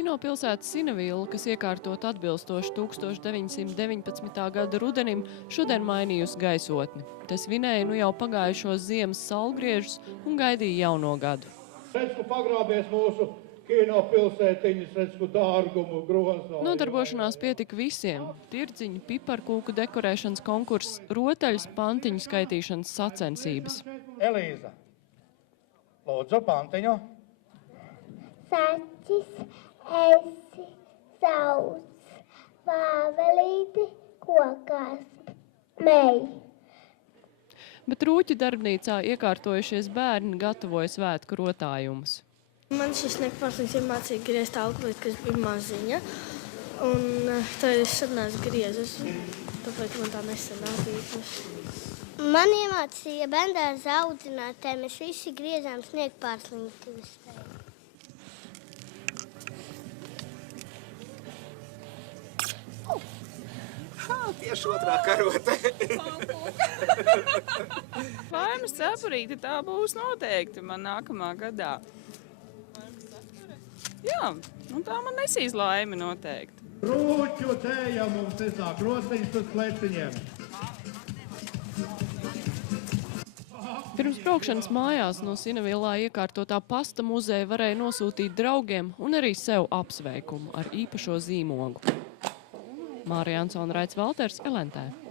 Kinopilsēta Sinavilla, kas iekārtot atbilstoši 1919. gada rudenim, šodien mainījusi gaisotni. Te svinēja jau pagājušos ziemas salgriežus un gaidīja jauno gadu. Redz, ku pagrābies mūsu kinopilsētiņas, redz, ku dārgumu grozā. Nodarbošanās pietika visiem. Tirdziņi, piparkūku dekorēšanas konkurss, rotaļas, pantiņu skaitīšanas sacensības. Elīza, lūdzu pantiņu. Saķis, esi, sauc, vāvelīti, kokās, mei. Bet rūķu darbnīcā iekārtojušies bērni gatavoja svētku rotājumus. Man šis sniegpārsnīgs iemācīja griezt alkoholīt, kas bija maziņa, un tad es sanācu griezus, tāpēc man tā nesanāk īpaši. Man iemācīja bērndārza audzinātē, mēs visi griezām sniegpārsnīgus. Tieši otrā karote. Laimes cepurīte tā būs noteikti man nākamā gadā. Jā, tā man nesīs laimi noteikti. Rūķu tējā mums iznāk rostiņas uz pleciņiem. Pirms braukšanas mājās no Sinavillā iekārtotā pasta muzeja varēja nosūtīt draugiem un arī sev apsveikumu ar īpašo zīmogu. Mārija Ansona, Raits Valters, LNT.